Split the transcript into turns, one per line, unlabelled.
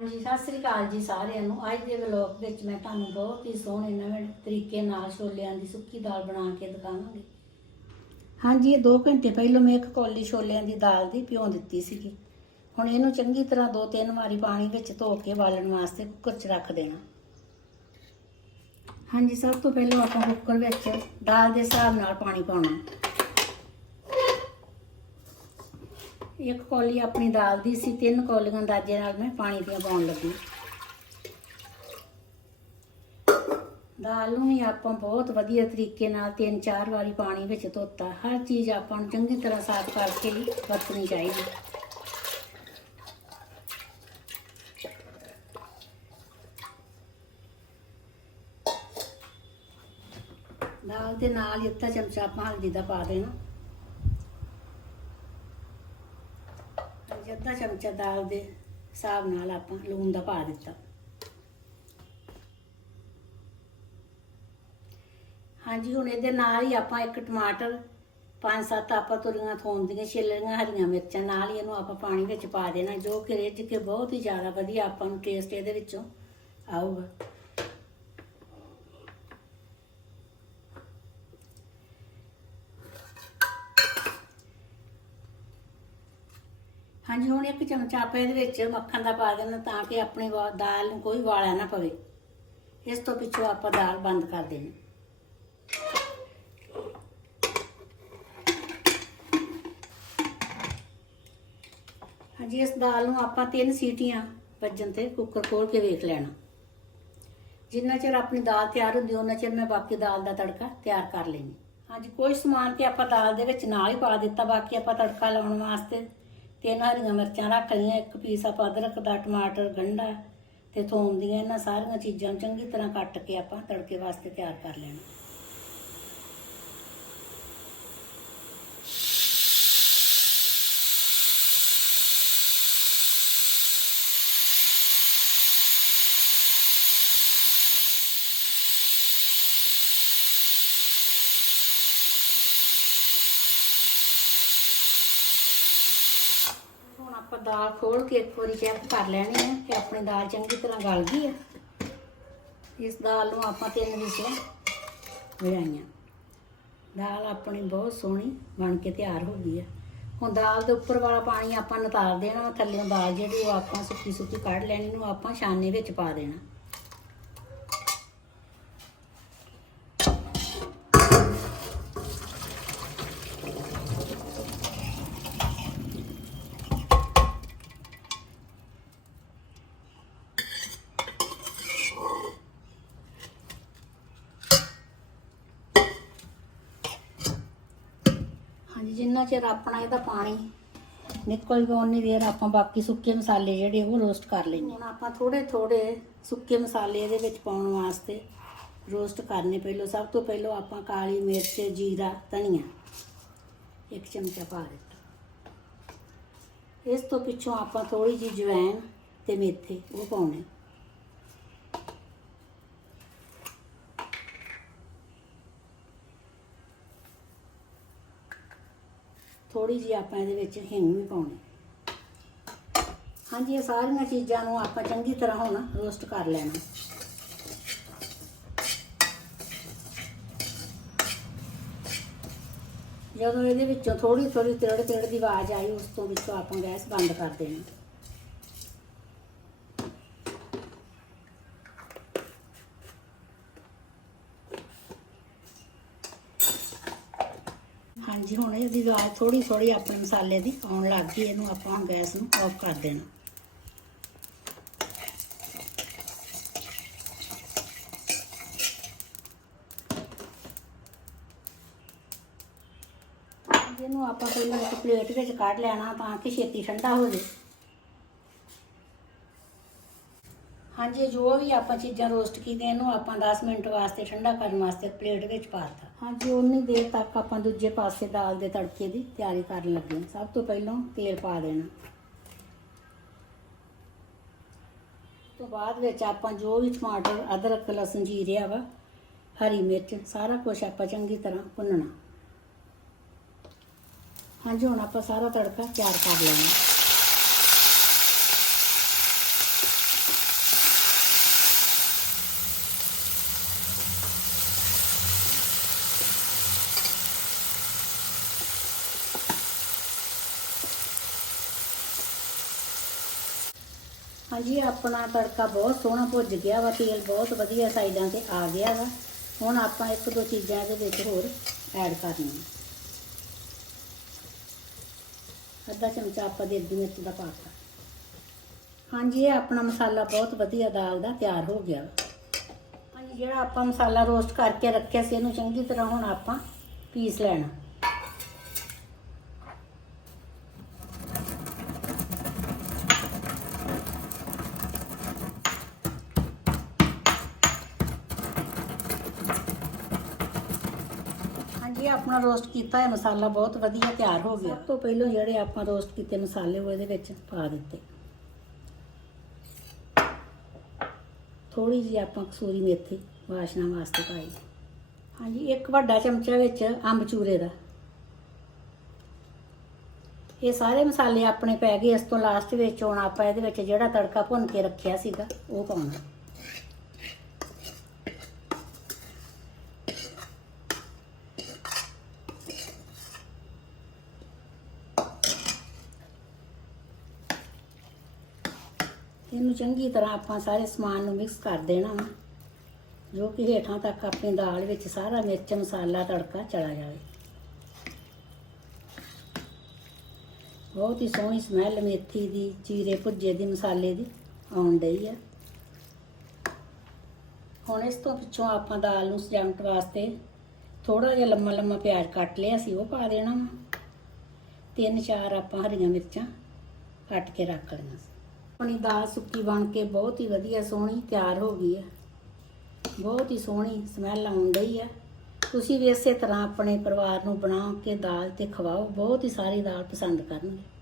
ਜੀ ਸਤਿ ਸ੍ਰੀ ਅਕਾਲ ਜੀ ਸਾਰਿਆਂ ਨੂੰ। ਅੱਜ ਦੇ ਵਲੌਗ ਵਿੱਚ ਮੈਂ ਤੁਹਾਨੂੰ ਬਹੁਤ ਹੀ ਸੋਹਣੇ ਨਵੇਂ ਤਰੀਕੇ ਨਾਲ ਛੋਲਿਆਂ ਦੀ ਸੁੱਕੀ ਦਾਲ ਬਣਾ ਕੇ ਦਿਖਾਵਾਂਗੀ। ਹਾਂਜੀ, ਇਹ 2 ਘੰਟੇ ਪਹਿਲਾਂ ਮੈਂ ਇੱਕ ਕੌਲੀ ਛੋਲਿਆਂ ਦੀ ਦਾਲ ਦੀ ਭਿਉਂ ਦਿੱਤੀ ਸੀਗੀ। ਹੁਣ ਇਹਨੂੰ ਚੰਗੀ ਤਰ੍ਹਾਂ ਦੋ ਤਿੰਨ ਵਾਰੀ ਪਾਣੀ ਵਿੱਚ ਧੋ ਕੇ ਬਾਲਣ ਵਾਸਤੇ ਕੁੱਕਰ 'ਚ ਰੱਖ ਦੇਣਾ। ਹਾਂਜੀ, ਸਭ ਤੋਂ ਪਹਿਲਾਂ ਆਪਾਂ ਕੁੱਕਰ ਵਿੱਚ ਦਾਲ ਦੇ ਹਿਸਾਬ ਨਾਲ ਪਾਣੀ ਪਾਉਣਾ। ਇੱਕ ਕੌਲੀ ਆਪਣੀ ਦਾਲ ਦੀ ਸੀ, ਤਿੰਨ ਕੌਲੀਆਂ ਅੰਦਾਜ਼ੇ ਨਾਲ ਮੈਂ ਪਾਣੀ ਦੀਆਂ ਪਾਉਣ ਲੱਗੀ। ਦਾਲ ਨੂੰ ਵੀ ਆਪਾਂ ਬਹੁਤ ਵਧੀਆ ਤਰੀਕੇ ਨਾਲ ਤਿੰਨ ਚਾਰ ਵਾਰੀ ਪਾਣੀ ਵਿੱਚ ਧੋਤਾ। ਹਰ ਚੀਜ਼ ਆਪਾਂ ਨੂੰ ਚੰਗੀ ਤਰ੍ਹਾਂ ਸਾਫ਼ ਕਰਕੇ ਹੀ ਵਰਤਣੀ ਚਾਹੀਦੀ। ਦਾਲ ਦੇ ਨਾਲ ਹੀ ਅੱਧਾ ਚਮਚਾ ਆਪਾਂ ਹਲਦੀ ਦਾ ਪਾ ਦੇਣਾ ਹਾਂਜੀ, ਅੱਧਾ ਚਮਚਾ ਦਾਲ ਦੇ ਹਿਸਾਬ ਨਾਲ ਆਪਾਂ ਲੂਣ ਦਾ ਪਾ ਦਿੱਤਾ। ਹਾਂਜੀ, ਹੁਣ ਇਹਦੇ ਨਾਲ ਹੀ ਆਪਾਂ ਇੱਕ ਟਮਾਟਰ ਪੰਜ ਸੱਤ ਆਪਾਂ ਤੁਰੀਆਂ ਥੋਮ ਦੀਆਂ ਛਿੱਲੀਆਂ ਹਰੀਆਂ ਮਿਰਚਾਂ ਨਾਲ ਹੀ ਇਹਨੂੰ ਆਪਾਂ ਪਾਣੀ ਵਿੱਚ ਪਾ ਦੇਣਾ, ਜੋ ਕਿ ਰਿੱਝ ਕੇ ਬਹੁਤ ਹੀ ਜ਼ਿਆਦਾ ਵਧੀਆ ਆਪਾਂ ਨੂੰ ਟੇਸਟ ਇਹਦੇ ਵਿੱਚੋਂ ਆਊਗਾ। ਹਾਂਜੀ, ਹੁਣ ਇੱਕ ਚਮਚਾ ਆਪਾਂ ਇਹਦੇ ਵਿੱਚ ਮੱਖਣ ਦਾ ਪਾ ਦੇਣਾ ਤਾਂ ਕਿ ਆਪਣੀ ਵਾ- ਦਾਲ ਨੂੰ ਕੋਈ ਵਾਲਾ ਨਾ ਪਵੇ। ਇਸ ਤੋਂ ਪਿੱਛੋਂ ਆਪਾਂ ਦਾਲ ਬੰਦ ਕਰ ਦੇਣੀ। ਹਾਂਜੀ, ਇਸ ਦਾਲ ਨੂੰ ਆਪਾਂ ਤਿੰਨ ਸੀਟੀਆਂ ਵੱਜਣ ਤੇ ਕੁੱਕਰ ਖੋਲ ਕੇ ਵੇਖ ਲੈਣਾ। ਜਿੰਨਾ ਚਿਰ ਆਪਣੀ ਦਾਲ ਤਿਆਰ ਹੁੰਦੀ ਉਹਨਾਂ ਚਿਰ ਮੈਂ ਬਾਕੀ ਦਾਲ ਦਾ ਤੜਕਾ ਤਿਆਰ ਕਰ ਲੈਣੀ ਹਾਂਜੀ, ਕੋਈ ਸਮਾਨ ਤੇ ਆਪਾਂ ਦਾਲ ਦੇ ਵਿੱਚ ਨਾਲ ਹੀ ਪਾ ਦਿੱਤਾ, ਬਾਕੀ ਆਪਾਂ ਤੜਕਾ ਲਾਉਣ ਵਾਸਤੇ ਤਿੰਨ ਹਰੀਆਂ ਮਿਰਚਾਂ ਰੱਖ ਲਈਆਂ, ਇੱਕ ਪੀਸ ਆਪਾਂ ਅਦਰਕ ਦਾ, ਟਮਾਟਰ, ਗੰਢਾ ਤੇ ਥੋਮ ਦੀਆਂ, ਇਹਨਾਂ ਸਾਰੀਆਂ ਚੀਜ਼ਾਂ ਨੂੰ ਚੰਗੀ ਤਰ੍ਹਾਂ ਕੱਟ ਕੇ ਆਪਾਂ ਤੜਕੇ ਵਾਸਤੇ ਤਿਆਰ ਕਰ ਲੈਣਾ ਹੁਣ ਆਪਾਂ ਦਾਲ ਖੋਲ ਕੇ ਇੱਕ ਵਾਰੀ ਚੈੱਕ ਕਰ ਲੈਣੀ ਹੈ ਕਿ ਆਪਣੀ ਦਾਲ ਚੰਗੀ ਤਰ੍ਹਾਂ ਗਲ ਗਈ ਹੈ ਇਸ ਦਾਲ ਨੂੰ ਆਪਾਂ ਤਿੰਨ ਵਿਸਲਾਂ ਵਜਾਈਆਂ ਦਾਲ ਆਪਣੀ ਬਹੁਤ ਸੋਹਣੀ ਬਣ ਕੇ ਤਿਆਰ ਹੋ ਗਈ ਹੈ ਹੁਣ ਦਾਲ ਦੇ ਉੱਪਰ ਵਾਲਾ ਪਾਣੀ ਆਪਾਂ ਨਿਤਾਰ ਦੇਣਾ, ਥੱਲੇੋਂ ਦਾਲ ਜਿਹੜੀ ਉਹ ਆਪਾਂ ਸੁੱਕੀ ਸੁੱਕੀ ਕੱਢ ਲੈਣੀ ਨੂੰ ਆਪਾਂ ਛਾਨੇ ਵਿੱਚ ਪਾ ਦੇਣਾ ਹਾਂਜੀ ਜਿੰਨਾ ਚਿਰ ਆਪਣਾ ਇਹਦਾ ਪਾਣੀ ਨਿਕਲ ਗਿਆ, ਉਨੀ ਦੇਰ ਆਪਾਂ ਬਾਕੀ ਸੁੱਕੇ ਮਸਾਲੇ ਜਿਹੜੇ ਉਹ ਰੋਸਟ ਕਰ ਲੈਣੇ ਹੁਣ ਆਪਾਂ ਥੋੜੇ ਥੋੜੇ ਸੁੱਕੇ ਮਸਾਲੇ ਇਹਦੇ ਵਿੱਚ ਪਾਉਣ ਵਾਸਤੇ ਰੋਸਟ ਕਰਨੇ ਪਹਿਲਾਂ, ਸਭ ਤੋਂ ਪਹਿਲਾਂ ਆਪਾਂ ਕਾਲੀ ਮਿਰਚ, ਜੀਰਾ, ਧਨੀਆ ਇੱਕ ਚਮਚਾ ਪਾ ਦਿੱਤਾ। ਇਸ ਤੋਂ ਪਿੱਛੋਂ ਆਪਾਂ ਥੋੜੀ ਜਿਹੀ ਜਵੈਣ ਤੇ ਮੇਥੇ ਉਹ ਪਾਉਣੇ। ਥੋੜੀ ਜਿਹੀ ਆਪਾਂ ਇਹਦੇ ਵਿੱਚ ਹਿੰਗ ਵੀ ਪਾਉਣੀ। ਹਾਂਜੀ, ਇਹ ਸਾਰੀਆਂ ਚੀਜ਼ਾਂ ਨੂੰ ਆਪਾਂ ਚੰਗੀ ਤਰ੍ਹਾਂ ਹੁਣ ਰੋਸਟ ਕਰ ਲੈਣਾ। ਜਦੋਂ ਇਹਦੇ ਵਿੱਚੋਂ ਥੋੜੀ ਥੋੜੀ ਤਿੜ ਤਿੜ ਦੀ ਆਵਾਜ਼ ਆਈ, ਉਸ ਤੋਂ ਵਿੱਚੋਂ ਆਪਾਂ ਗੈਸ ਬੰਦ ਕਰ ਦੇਣੀ। ਹਾਂਜੀ, ਹੁਣ ਇਹਦੀ ਆਵਾਜ਼ ਥੋੜੀ ਥੋੜੀ ਆਪਣੇ ਮਸਾਲੇ ਦੀ ਆਉਣ ਲੱਗ ਗਈ, ਇਹਨੂੰ ਆਪਾਂ ਹੁਣ ਗੈਸ ਨੂੰ ਆਫ ਕਰ ਦੇਣਾ। ਇਹਨੂੰ ਆਪਾਂ ਪਹਿਲਾਂ ਇੱਕ ਪਲੇਟ ਵਿੱਚ ਕੱਢ ਲੈਣਾ ਤਾਂ ਕਿ ਛੇਤੀ ਠੰਡਾ ਹੋ ਜਾਵੇ ਹਾਂਜੀ, ਜੋ ਵੀ ਆਪਾਂ ਚੀਜ਼ਾਂ ਰੋਸਟ ਕੀਤੀਆਂ, ਇਹਨੂੰ ਆਪਾਂ 10 ਮਿੰਟ ਵਾਸਤੇ ਠੰਡਾ ਕਰਨ ਵਾਸਤੇ ਪਲੇਟ ਵਿੱਚ ਪਾਤਾ ਹਾਂਜੀ, ਉਨੀ ਦੇਰ ਤੱਕ ਆਪਾਂ ਦੂਜੇ ਪਾਸੇ ਦਾਲ ਦੇ ਤੜਕੇ ਦੀ ਤਿਆਰੀ ਕਰਨ ਲੱਗੇ ਹਾਂ। ਸਭ ਤੋਂ ਪਹਿਲਾਂ ਤੇਲ ਪਾ ਦੇਣਾ। ਤੋਂ ਬਾਅਦ ਵਿੱਚ ਆਪਾਂ ਜੋ ਵੀ ਟਮਾਟਰ, ਅਦਰਕ, ਲਸਣ ਜੀਰਿਆ ਵਾ ਹਰੀ ਮਿਰਚ, ਸਾਰਾ ਕੁਝ ਆਪਾਂ ਚੰਗੀ ਤਰ੍ਹਾਂ ਭੁੰਨਣਾ। ਹਾਂਜੀ, ਹੁਣ ਆਪਾਂ ਸਾਰਾ ਤੜਕਾ ਤਿਆਰ ਕਰ ਲੈਣਾ। ਹਾਂਜੀ, ਆਪਣਾ ਤੜਕਾ ਬਹੁਤ ਸੋਹਣਾ ਭੁੱਜ ਗਿਆ ਵਾ, ਤੇਲ ਬਹੁਤ ਵਧੀਆ ਸਾਈਡਾਂ ਤੇ ਆ ਗਿਆ ਵਾ। ਹੁਣ ਆਪਾਂ ਇੱਕ ਦੋ ਚੀਜ਼ਾਂ ਇਹਦੇ ਵਿੱਚ ਹੋਰ ਐਡ ਕਰਨੀਆਂ। ਅੱਧਾ ਚਮਚਾ ਆਪਾਂ ਦੇਗੀ ਮਿਰਚ ਦਾ ਪਾਤਾ ਹਾਂਜੀ, ਇਹ ਆਪਣਾ ਮਸਾਲਾ ਬਹੁਤ ਵਧੀਆ ਦਾਲ ਦਾ ਤਿਆਰ ਹੋ ਗਿਆ ਵਾ। ਹਾਂਜੀ, ਜਿਹੜਾ ਆਪਾਂ ਮਸਾਲਾ ਰੋਸਟ ਕਰਕੇ ਰੱਖਿਆ ਸੀ, ਇਹਨੂੰ ਚੰਗੀ ਤਰ੍ਹਾਂ ਹੁਣ ਆਪਾਂ ਪੀਸ ਲੈਣਾ। ਹਾਂਜੀ, ਆਪਣਾ ਰੋਸਟ ਕੀਤਾ ਹੈ, ਮਸਾਲਾ ਬਹੁਤ ਵਧੀਆ ਤਿਆਰ ਹੋ ਗਿਆ। ਸਭ ਤੋਂ ਪਹਿਲਾਂ ਜਿਹੜੇ ਆਪਾਂ ਰੋਸਟ ਕੀਤੇ ਮਸਾਲੇ, ਉਹ ਇਹਦੇ ਵਿੱਚ ਪਾ ਦਿੱਤੇ। ਥੋੜੀ ਜਿਹੀ ਆਪਾਂ ਕਸੂਰੀ ਮੇਥੀ ਵਾਸ਼ਨਾ ਵਾਸਤੇ ਪਾਈ। ਹਾਂਜੀ, ਇੱਕ ਵੱਡਾ ਚਮਚਾ ਵਿੱਚ ਅੰਬ ਚੂਰੇ ਦਾ। ਇਹ ਸਾਰੇ ਮਸਾਲੇ ਆਪਣੇ ਪੈ ਗਏ। ਇਸ ਤੋਂ ਲਾਸਟ ਵਿੱਚ ਹੁਣ ਆਪਾਂ ਇਹਦੇ ਵਿੱਚ ਜਿਹੜਾ ਤੜਕਾ ਭੁੰਨ ਕੇ ਰੱਖਿਆ ਸੀਗਾ, ਉਹ ਪਾਉਣਾ। ਇਹਨੂੰ ਚੰਗੀ ਤਰ੍ਹਾਂ ਆਪਾਂ ਸਾਰੇ ਸਮਾਨ ਨੂੰ ਮਿਕਸ ਕਰ ਦੇਣਾ ਵਾ, ਜੋ ਕਿ ਹੇਠਾਂ ਤੱਕ ਆਪਣੀ ਦਾਲ ਵਿੱਚ ਸਾਰਾ ਮਿਰਚ, ਮਸਾਲਾ, ਤੜਕਾ ਚਲਾ ਜਾਵੇ। ਬਹੁਤ ਹੀ ਸੋਹਣੀ ਸਮੈਲ ਮੇਥੀ ਦੀ ਚੀਰੇ ਭੁੱਜੇ ਦੀ, ਮਸਾਲੇ ਦੀ ਆਉਣ ਡਈ ਆ। ਹੁਣ ਇਸ ਤੋਂ ਪਿੱਛੋਂ ਆਪਾਂ ਦਾਲ ਨੂੰ ਸਜਾਵਟ ਵਾਸਤੇ ਥੋੜਾ ਜਿਹਾ ਲੰਮਾ ਲੰਮਾ ਪਿਆਜ਼ ਕੱਟ ਲਿਆ ਸੀ, ਉਹ ਪਾ ਦੇਣਾ ਵਾ। ਤਿੰਨ ਚਾਰ ਆਪਾਂ ਹਰੀਆਂ ਮਿਰਚਾਂ ਕੱਟ ਕੇ ਰੱਖ ਲਈਆਂ ਆਪਣੀ ਦਾਲ ਸੁੱਕੀ ਬਣ ਕੇ ਬਹੁਤ ਹੀ ਵਧੀਆ ਸੋਹਣੀ ਤਿਆਰ ਹੋ ਗਈ ਹੈ। ਬਹੁਤ ਹੀ ਸੋਹਣੀ ਸਮੈਲ ਆਉਣ ਡਈ ਹੈ। ਤੁਸੀਂ ਵੀ ਇਸੇ ਤਰ੍ਹਾਂ ਆਪਣੇ ਪਰਿਵਾਰ ਨੂੰ ਬਣਾ ਕੇ ਦਾਲ ਤੇ ਖਵਾਓ। ਬਹੁਤ ਹੀ ਸਾਰੀ ਦਾਲ ਪਸੰਦ ਕਰਨਗੇ।